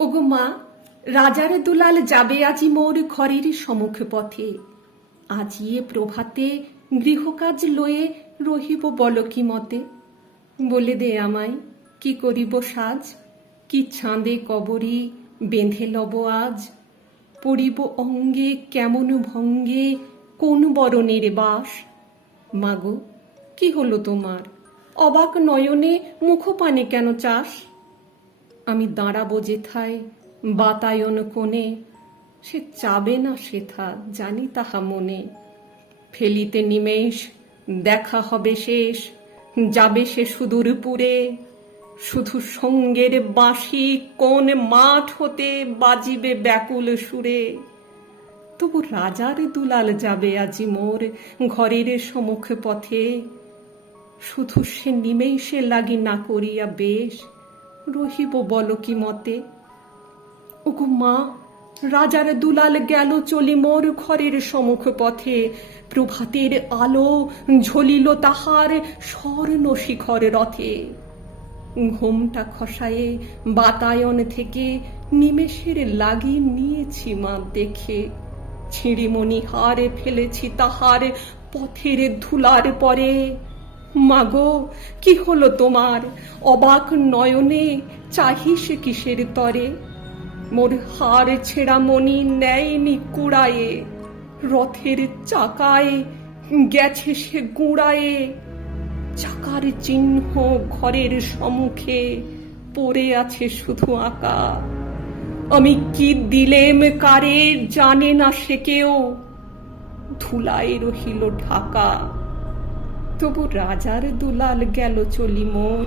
ওগো মা, রাজার দুলাল যাবে আজি মোর ঘরের সম্মুখ পথে আজিয়ে প্রভাতে গৃহকাজ লয়ে রহিব বল কি মতে। বলে দে আমায়, কি করিব সাজ? কি ছাঁদে কবরি বেঁধে লব আজ? পড়িব অঙ্গে কেমন ভঙ্গে কোন বরণের বাস? মাগো কি হলো তোমার? অবাক নয়নে মুখপানে কেন চাস? আমি দাঁড়াবো যেথায়, বাতায়ন কোণে। সে চাবে না সেথা, জানি তাহা মনে। ফেলিতে নিমেষ, দেখা হবে শেষ। যাবে সে সুদূরপুরে শুধু সঙ্গের বাঁশি কোন মাঠ হতে বাজিবে ব্যাকুল সুরে। তবু রাজার দুলাল যাবে আজি মোর ঘরের সমুখ পথে। শুধু সে নিমেষে লাগি না করিয়া বেশ। রহিব বল কি মতে? ওগো মা, রাজার দুলাল গেল চলি মোর ঘরের সমুখ পথে। প্রভাতের আলো ঝলিল তাহার স্বর্ণ শিখর রথে। ঘোমটা খসায়ে বাতায়ন থেকে নিমেষের লাগি নিয়েছি মা দেখে। ছিঁড়িমণি হারে ফেলেছি তাহার পথের ধুলার পরে। মাগো, কি হলো তোমার? অবাক নয়নে চাহিস কিসের তরে? মোর হার ছেঁড়া মনি নেয়নি কুড়ায়ে, রথের চাকায় গেছে সে গুড়ায়ে। চাকার চিহ্ন ঘরের সম্মুখে পড়ে আছে শুধু আঁকা। আমি কি দিলেম কারে জানে না সে কেউ। ধুলায় রহিল ঢাকা। তবু রাজার দুলাল গেল চলি মোর।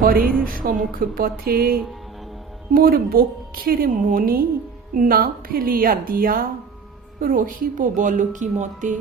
ঘরের সমুখ পথে মোর বক্ষের মনি না ফেলিয়া দিয়া রহিব বল কি মতে।